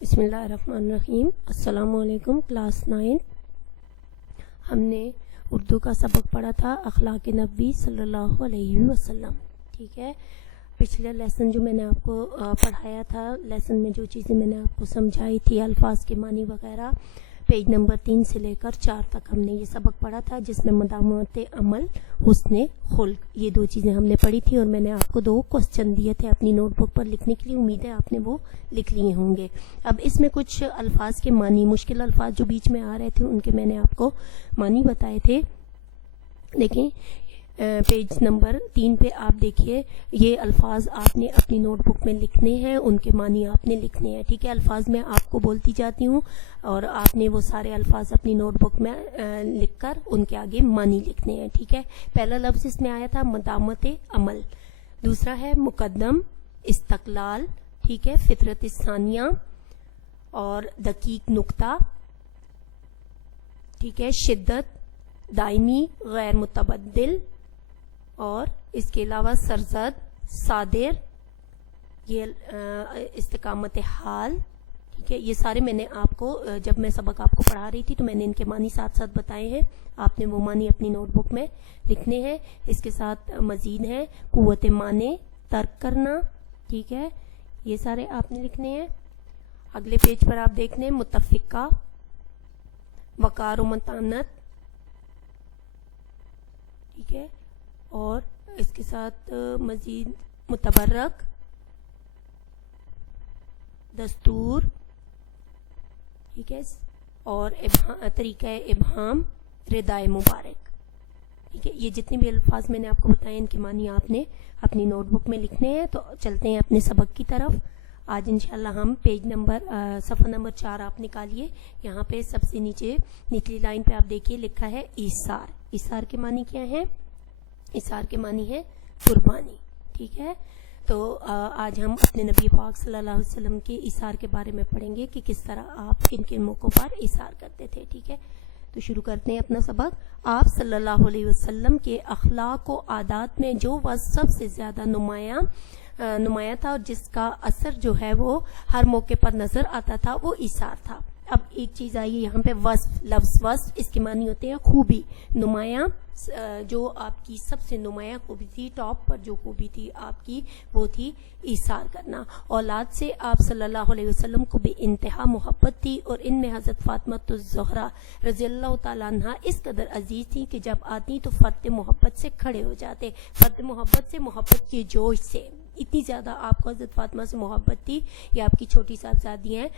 بسم اللہ الرحمن الرحیم۔ السلام علیکم کلاس 9۔ ہم نے اردو کا سبق پڑھا تھا اخلاق نبی صلی اللہ علیہ وسلم، ٹھیک ہے۔ پچھلے لیسن جو میں نے آپ کو پڑھایا تھا، لیسن میں جو چیزیں میں نے آپ کو سمجھائی تھی، الفاظ کے معنی وغیرہ، پیج نمبر 3 سے لے کر 4 تک ہم نے یہ سبق پڑھا تھا، جس میں مدامت عمل، حسن خلق، یہ 2 چیزیں ہم نے پڑھی تھی، اور میں نے آپ کو 2 کوسچن دیے تھے اپنی نوٹ بک پر لکھنے کے لیے۔ امید ہے آپ نے وہ لکھ لیے ہوں گے۔ اب اس میں کچھ الفاظ کے معنی، مشکل الفاظ جو بیچ میں آ رہے تھے، ان کے میں نے آپ کو معنی بتائے تھے۔ دیکھیں پیج نمبر 3 پہ آپ دیکھیے، یہ الفاظ آپ نے اپنی نوٹ بک میں لکھنے ہیں، ان کے معنی آپ نے لکھنے ہیں، ٹھیک ہے۔ الفاظ میں آپ کو بولتی جاتی ہوں اور آپ نے وہ سارے الفاظ اپنی نوٹ بک میں لکھ کر ان کے آگے معنی لکھنے ہیں، ٹھیک ہے۔ پہلا لفظ اس میں آیا تھا مدامت عمل، دوسرا ہے مقدم، استقلال، ٹھیک ہے، فطرت ثانیہ اور دقیق نقطہ، ٹھیک ہے، شدت، دائمی، غیر متبدل، اور اس کے علاوہ سرزد، صادر، یہ استقامت حال، ٹھیک ہے۔ یہ سارے میں نے آپ کو جب میں سبق آپ کو پڑھا رہی تھی تو میں نے ان کے معنی ساتھ ساتھ بتائے ہیں، آپ نے وہ معنی اپنی نوٹ بک میں لکھنے ہیں۔ اس کے ساتھ مزید ہیں قوت معنی، ترک کرنا، ٹھیک ہے، یہ سارے آپ نے لکھنے ہیں۔ اگلے پیج پر آپ دیکھنے ہیں متفقہ، وقار و متانت، ٹھیک ہے، اور اس کے ساتھ مزید متبرک، دستور، ٹھیک ہے، اور طریقہ ابہام، ردائے مبارک، ٹھیک ہے۔ یہ جتنے بھی الفاظ میں نے آپ کو بتائے، ان کے معنی آپ نے اپنی نوٹ بک میں لکھنے ہیں۔ تو چلتے ہیں اپنے سبق کی طرف۔ آج انشاءاللہ ہم پیج نمبر صفحہ نمبر 4 آپ نکالیے، یہاں پہ سب سے نیچے نچلی لائن پہ آپ دیکھیے لکھا ہے ایثار۔ ایثار کے معنی کیا ہیں؟ ایثار کے معنی ہے قربانی، ٹھیک ہے۔ تو آج ہم اپنے نبی پاک صلی اللہ علیہ وسلم کے ایثار کے بارے میں پڑھیں گے کہ کس طرح آپ کن کن موقعوں پر ایثار کرتے تھے، ٹھیک ہے۔ تو شروع کرتے ہیں اپنا سبق۔ آپ صلی اللہ علیہ وسلم کے اخلاق و عادات میں جو وصف سب سے زیادہ نمایاں تھا اور جس کا اثر جو ہے وہ ہر موقع پر نظر آتا تھا، وہ ایثار تھا۔ اب ایک چیز آئی یہاں پہ وصف، لفظ وصف، اس کے معنی ہوتے ہیں خوبی، نمایاں، جو آپ کی سب سے نمایاں خوبی تھی، ٹاپ پر جو خوبی تھی آپ کی، وہ تھی ایثار کرنا۔ اولاد سے آپ صلی اللہ علیہ وسلم کو بے انتہا محبت تھی، اور ان میں حضرت فاطمہ الزہرا رضی اللہ تعالیٰ عنہا اس قدر عزیز تھی کہ جب آتی تو فرط محبت سے کھڑے ہو جاتے، فرط محبت سے، محبت کے جوش سے، اتنی زیادہ آپ کو حضرت فاطمہ سے محبت تھی۔ یہ آپ کی چھوٹی صاحبزادی ہیں۔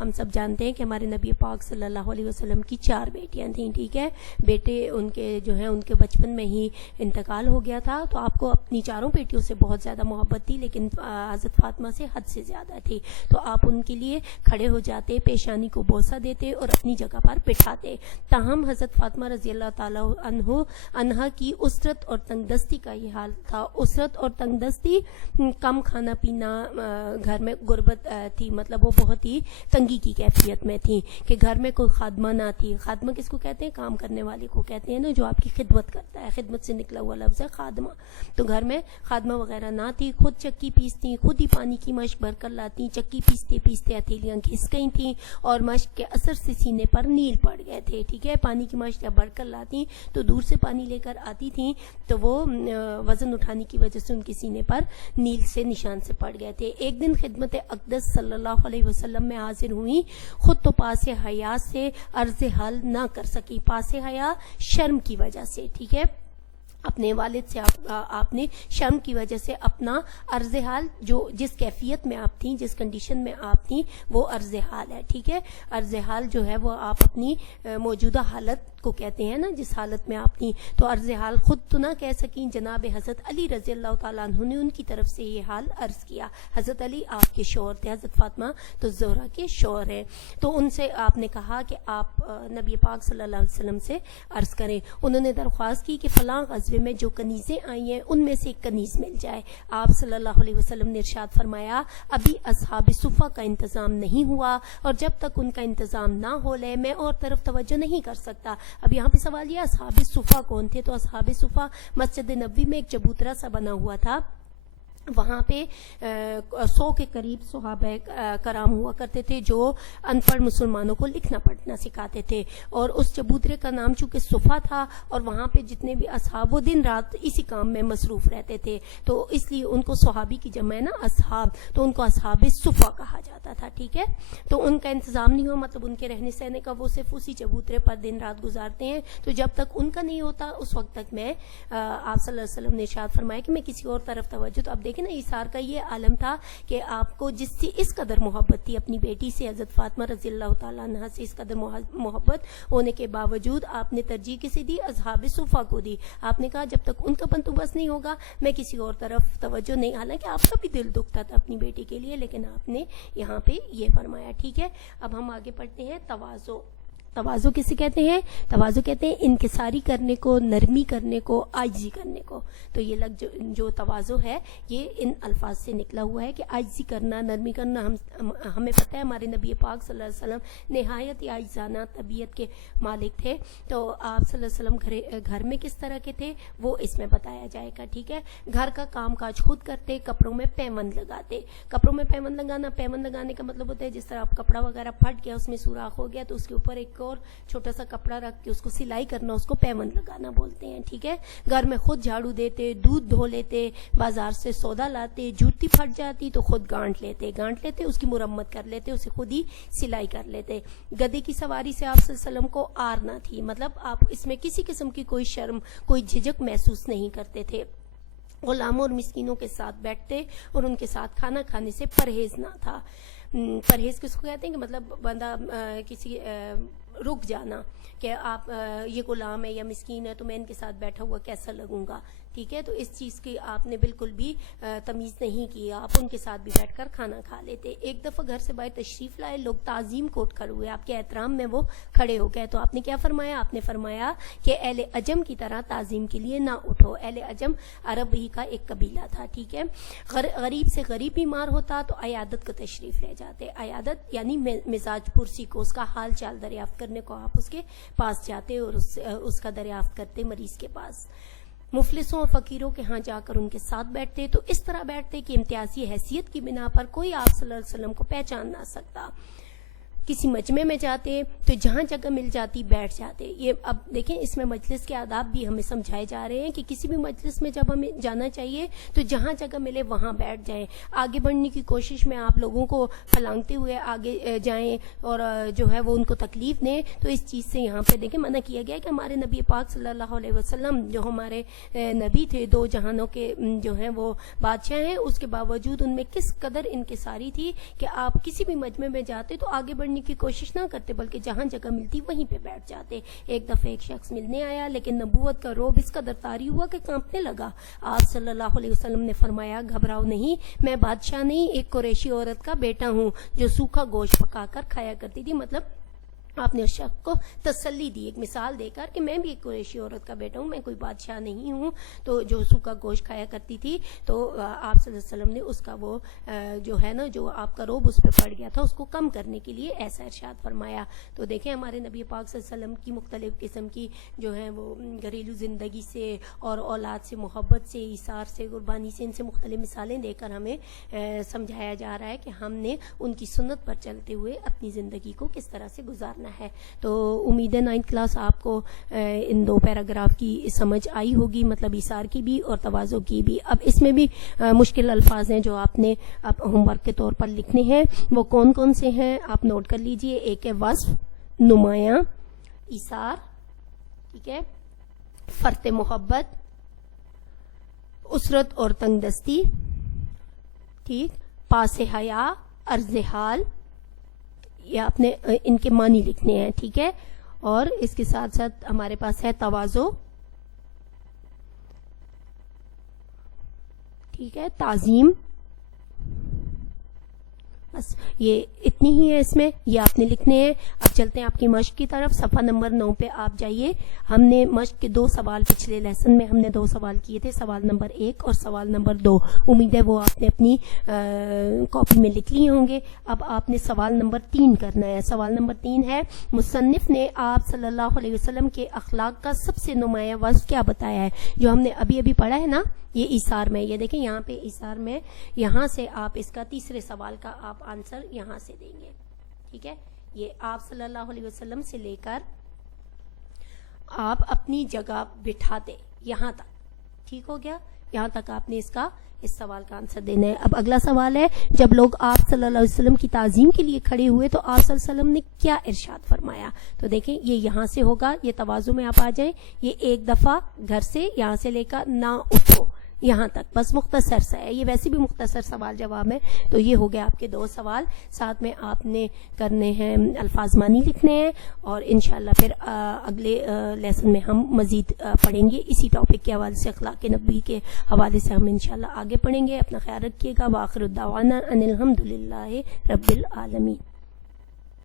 ہم سب جانتے ہیں کہ ہمارے نبی پاک صلی اللہ علیہ وسلم کی 4 بیٹیاں تھیں، ٹھیک ہے۔ بیٹے ان کے جو ہیں ان کے بچپن میں ہی انتقال ہو گیا تھا، تو آپ کو اپنی 4 بیٹیوں سے بہت زیادہ محبت تھی، لیکن حضرت فاطمہ سے حد سے زیادہ تھی۔ تو آپ ان کے لیے کھڑے ہو جاتے، پیشانی کو بوسہ دیتے اور اپنی جگہ پر بٹھاتے۔ تاہم حضرت فاطمہ رضی اللہ تعالیٰ عنہا کی اسرت اور تنگ دستی کا یہ حال تھا۔ اسرت اور تنگ دستی، کم کھانا پینا، گھر میں غربت تھی، مطلب وہ بہت ہی تنگی کی کیفیت میں تھی کہ گھر میں کوئی خادمہ نہ تھی۔ خادمہ کس کو کہتے ہیں؟ کام کرنے والے کو کہتے ہیں نا، جو آپ کی خدمت کرتا ہے، خدمت سے نکلا ہوا لفظ ہے خادمہ۔ تو گھر میں خادمہ وغیرہ نہ تھی، خود چکی پیستی، خود ہی پانی کی مشق بھر کر لاتی، چکی پیستے پیستے ہتھیلیاں گھس گئی تھیں اور مشق کے اثر سے سینے پر نیل پڑ گئے تھے، ٹھیک ہے۔ پانی کی مشق جب بھر کر لاتی تو دور سے پانی لے کر آتی تھیں، تو وہ وزن اٹھانے کی وجہ سے ان کے سینے پر نیل سے نشان سے پڑ گئے تھے۔ ایک دن خدمت اقدس صلی اللہ علیہ وسلم میں حاضر ہوئی، خود تو پاس حیا سے عرض حل نہ کر سکی، پاس حیا شرم کی وجہ سے، ٹھیک ہے، اپنے والد سے آپ نے شرم کی وجہ سے اپنا عرض حال، جو جس کیفیت میں آپ تھیں، جس کنڈیشن میں آپ تھیں، وہ عرض حال ہے، ٹھیک ہے۔ عرض حال جو ہے وہ آپ اپنی موجودہ حالت کو کہتے ہیں نا، جس حالت میں آپ تھیں، تو عرض حال خود تو نہ کہہ سکیں، جناب حضرت علی رضی اللہ تعالیٰ عنہ نے ان کی طرف سے یہ حال عرض کیا۔ حضرت علی آپ کے شوہر تھے، حضرت فاطمہ تو زہرا کے شوہر ہیں، تو ان سے آپ نے کہا کہ آپ نبی پاک صلی اللہ علیہ وسلم سے عرض کریں۔ انہوں نے درخواست کی کہ فلاں غزوے میں جو کنیزیں آئی ہیں ان میں سے ایک کنیز مل جائے۔ آپ صلی اللہ علیہ وسلم نے ارشاد فرمایا، ابھی اصحاب صفہ کا انتظام نہیں ہوا، اور جب تک ان کا انتظام نہ ہو لے میں اور طرف توجہ نہیں کر سکتا۔ اب یہاں پہ سوال یہ، اصحاب صفہ کون تھے؟ تو اصحاب صفہ مسجد نبوی میں ایک چبوترا سا بنا ہوا تھا، وہاں پہ 100 کے قریب صحابہ کرام ہوا کرتے تھے جو ان پڑھ مسلمانوں کو لکھنا پڑھنا سکھاتے تھے، اور اس چبوترے کا نام چونکہ صفا تھا، اور وہاں پہ جتنے بھی اصحاب وہ دن رات اسی کام میں مصروف رہتے تھے، تو اس لیے ان کو صحابی کی جمع ہے نا اصحاب، تو ان کو اصحاب صفا کہا جاتا تھا، ٹھیک ہے۔ تو ان کا انتظام نہیں ہوا، مطلب ان کے رہنے سہنے کا، وہ صرف اسی چبوترے پر دن رات گزارتے ہیں، تو جب تک ان کا نہیں ہوتا اس وقت تک میں آپ صلی اللہ علیہ وسلم نے ارشاد فرمایا کہ میں کسی اور طرف توجہ، تو اب دیکھیں نا ایثار کا یہ عالم تھا کہ آپ کو جس سے اس قدر محبت تھی اپنی بیٹی سے، حضرت فاطمہ رضی اللہ تعالیٰ عنہا سے اس قدر محبت ہونے کے باوجود آپ نے ترجیح کسے دی؟ اصحاب صفا کو دی۔ آپ نے کہا جب تک ان کا بندوبست نہیں ہوگا میں کسی اور طرف توجہ نہیں، حالانکہ آپ کا بھی دل دکھتا تھا اپنی بیٹی کے لیے، لیکن آپ نے یہاں پہ یہ فرمایا، ٹھیک ہے۔ اب ہم آگے پڑھتے ہیں تواضع۔ تواضع کسے کہتے ہیں؟ تواضع کہتے ہیں انکساری کرنے کو، نرمی کرنے کو، عاجزی کرنے کو۔ تو یہ جو تواضع ہے یہ ان الفاظ سے نکلا ہوا ہے کہ عاجزی کرنا، نرمی کرنا۔ ہمیں پتہ ہے ہمارے نبی پاک صلی اللہ علیہ وسلم نہایت عاجزانہ طبیعت کے مالک تھے، تو آپ صلی اللہ علیہ وسلم گھر میں کس طرح کے تھے وہ اس میں بتایا جائے گا، ٹھیک ہے۔ گھر کا کام کاج خود کرتے، کپڑوں میں پیوند لگاتے۔ کپڑوں میں پیوند لگانا، پیوند لگانے کا مطلب ہوتا ہے جس طرح آپ کپڑا وغیرہ پھٹ گیا، اس میں سوراخ ہو گیا تو اس کے اوپر ایک اور چھوٹا سا کپڑا رکھ کے اس کو سلائی کرنا، اس کو پیوند لگانا بولتے ہیں، ٹھیک ہے۔ گھر میں خود جھاڑو دیتے، دودھ دھو لیتے، بازار سے سودا لاتے، جوتی پھٹ جاتی تو خود گانٹ لیتے، اس کی مرمت کر لیتے، اسے خود ہی سلائی کر لیتے۔ گدے کی سواری سے آپ صلی اللہ علیہ وسلم کو آر نہ تھی، مطلب آپ اس میں کسی قسم کی کوئی شرم، کوئی جھجک محسوس نہیں کرتے تھے۔ غلاموں اور مسکینوں کے ساتھ بیٹھتے اور ان کے ساتھ کھانا کھانے سے پرہیز نہ تھا۔ پرہیز کس کو کہتے ہیں کہ مطلب بندہ کسی رک جانا کہ آپ یہ غلام ہے یا مسکین ہے تو میں ان کے ساتھ بیٹھا ہوا کیسا لگوں گا، ٹھیک ہے۔ تو اس چیز کی آپ نے بالکل بھی تمیز نہیں کی، آپ ان کے ساتھ بھی بیٹھ کر کھانا کھا لیتے۔ ایک دفعہ گھر سے باہر تشریف لائے، لوگ تعظیم کو اٹھ کھڑے ہوئے، آپ کے احترام میں وہ کھڑے ہو گئے، تو آپ نے کیا فرمایا؟ آپ نے فرمایا کہ اہل عجم کی طرح تعظیم کے لیے نہ اٹھو۔ اہل عجم عرب ہی کا ایک قبیلہ تھا، ٹھیک ہے۔ غریب سے غریب بیمار ہوتا تو عیادت کو تشریف لے جاتے، عیادت یعنی مزاج پرسی کو، اس کا حال چال دریافت کرنے کو آپ اس کے پاس جاتے اور اس کا دریافت کرتے مریض کے پاس۔ مفلسوں اور فقیروں کے ہاں جا کر ان کے ساتھ بیٹھتے، تو اس طرح بیٹھتے کہ امتیازی حیثیت کی بنا پر کوئی آپ صلی اللہ علیہ وسلم کو پہچان نہ سکتا۔ کسی مجمع میں جاتے تو جہاں جگہ مل جاتی بیٹھ جاتے۔ یہ اب دیکھیں اس میں مجلس کے آداب بھی ہمیں سمجھائے جا رہے ہیں کہ کسی بھی مجلس میں جب ہمیں جانا چاہیے تو جہاں جگہ ملے وہاں بیٹھ جائیں، آگے بڑھنے کی کوشش میں آپ لوگوں کو پھلانگتے ہوئے آگے جائیں اور جو ہے وہ ان کو تکلیف دیں، تو اس چیز سے یہاں پہ دیکھیں منع کیا گیا کہ ہمارے نبی پاک صلی اللہ علیہ وسلم جو ہمارے نبی تھے، دو جہانوں کے جو ہیں وہ بادشاہ ہیں، اس کے باوجود ان میں کس قدر انکساری تھی کہ آپ کسی بھی مجمع میں جاتے تو آگے بڑھنے کی کوشش نہ کرتے بلکہ جہاں جگہ ملتی وہیں پہ بیٹھ جاتے۔ ایک دفعہ ایک شخص ملنے آیا لیکن نبوت کا رعب اس قدر طاری ہوا کہ کانپنے لگا۔ آپ صلی اللہ علیہ وسلم نے فرمایا گھبراؤ نہیں، میں بادشاہ نہیں، ایک قریشی عورت کا بیٹا ہوں جو سوکھا گوشت پکا کر کھایا کرتی تھی۔ مطلب آپ نے اس شخص کو تسلی دی ایک مثال دے کر کہ میں بھی ایک قریشی عورت کا بیٹا ہوں، میں کوئی بادشاہ نہیں ہوں، تو جو سوکھا گوشت کھایا کرتی تھی۔ تو آپ صلی اللہ علیہ وسلم نے اس کا وہ جو ہے نا جو آپ کا روب اس پہ پڑ گیا تھا اس کو کم کرنے کے لیے ایسا ارشاد فرمایا۔ تو دیکھیں ہمارے نبی پاک صلی اللہ علیہ وسلم کی مختلف قسم کی جو ہے وہ گھریلو زندگی سے اور اولاد سے محبت سے، ایثار سے، قربانی سے، ان سے مختلف مثالیں دے کر ہمیں سمجھایا جا رہا ہے کہ ہم نے ان کی سنت پر چلتے ہوئے اپنی زندگی کو کس طرح سے گزارنا ہے۔ تو امید ہے 9th کلاس آپ کو ان دو پیراگراف کی سمجھ آئی ہوگی، مطلب ایثار کی بھی اور تواضع کی بھی۔ اب اس میں بھی مشکل الفاظ ہیں جو آپ نے اب ہوم ورک کے طور پر لکھنے ہیں، وہ کون کون سے ہیں آپ نوٹ کر لیجئے۔ ایک ہے وصف، نمایاں، ایثار، ٹھیک ہے، فرط محبت، اسرت اور تنگ دستی، ٹھیک، پاس حیا، عرض حال، یہ آپ نے ان کے معنی لکھنے ہیں، ٹھیک ہے۔ اور اس کے ساتھ ساتھ ہمارے پاس ہے تواضع، ٹھیک ہے، تعظیم، بس یہ اتنی ہی ہے اس میں، یہ آپ نے لکھنے ہیں. اب چلتے ہیں آپ کی مشق کی طرف. صفحہ نمبر 9 پہ آپ جائیے. ہم نے مشق کے 2 سوال پچھلے لیسن میں ہم نے 2 سوال کیے تھے، سوال نمبر 1 اور سوال نمبر 2. امید ہے وہ آپ نے اپنی کاپی میں لکھ لیے ہوں گے. اب آپ نے سوال نمبر 3 کرنا ہے. سوال نمبر 3 ہے، مصنف نے آپ صلی اللہ علیہ وسلم کے اخلاق کا سب سے نمایاں وصف کیا بتایا ہے؟ جو ہم نے ابھی پڑھا ہے نا، یہ ایثار میں، یہ دیکھیں یہاں پہ ایثار میں، یہاں سے آپ اس کا تیسرے سوال کا آپ آنسر یہاں سے دیں گے. ٹھیک ہے، یہ آپ صلی اللہ علیہ وسلم سے لے کر آپ اپنی جگہ بٹھاتے یہاں تک. ٹھیک ہو گیا، یہاں تک آپ نے اس سوال کا آنسر دینا ہے. اب اگلا سوال ہے، جب لوگ آپ صلی اللہ علیہ وسلم کی تعظیم کے لیے کھڑے ہوئے تو آپ صلی اللہ علیہ وسلم نے کیا ارشاد فرمایا؟ تو دیکھیں یہ یہاں سے ہوگا، یہ تواضع میں آپ آ جائیں. یہ ایک دفعہ گھر سے یہاں سے لے کر نہ اٹھو یہاں تک، بس مختصر سا ہے، یہ ویسے بھی مختصر سوال جواب ہے. تو یہ ہو گیا آپ کے 2 سوال. ساتھ میں آپ نے کرنے ہیں الفاظ معنی لکھنے ہیں، اور انشاءاللہ پھر اگلے لیسن میں ہم مزید پڑھیں گے اسی ٹاپک کے حوالے سے، اخلاق نبی کے حوالے سے ہم انشاءاللہ آگے پڑھیں گے. اپنا خیال رکھیے گا. وآخر الدعوانا ان الحمدللہ رب العالمین.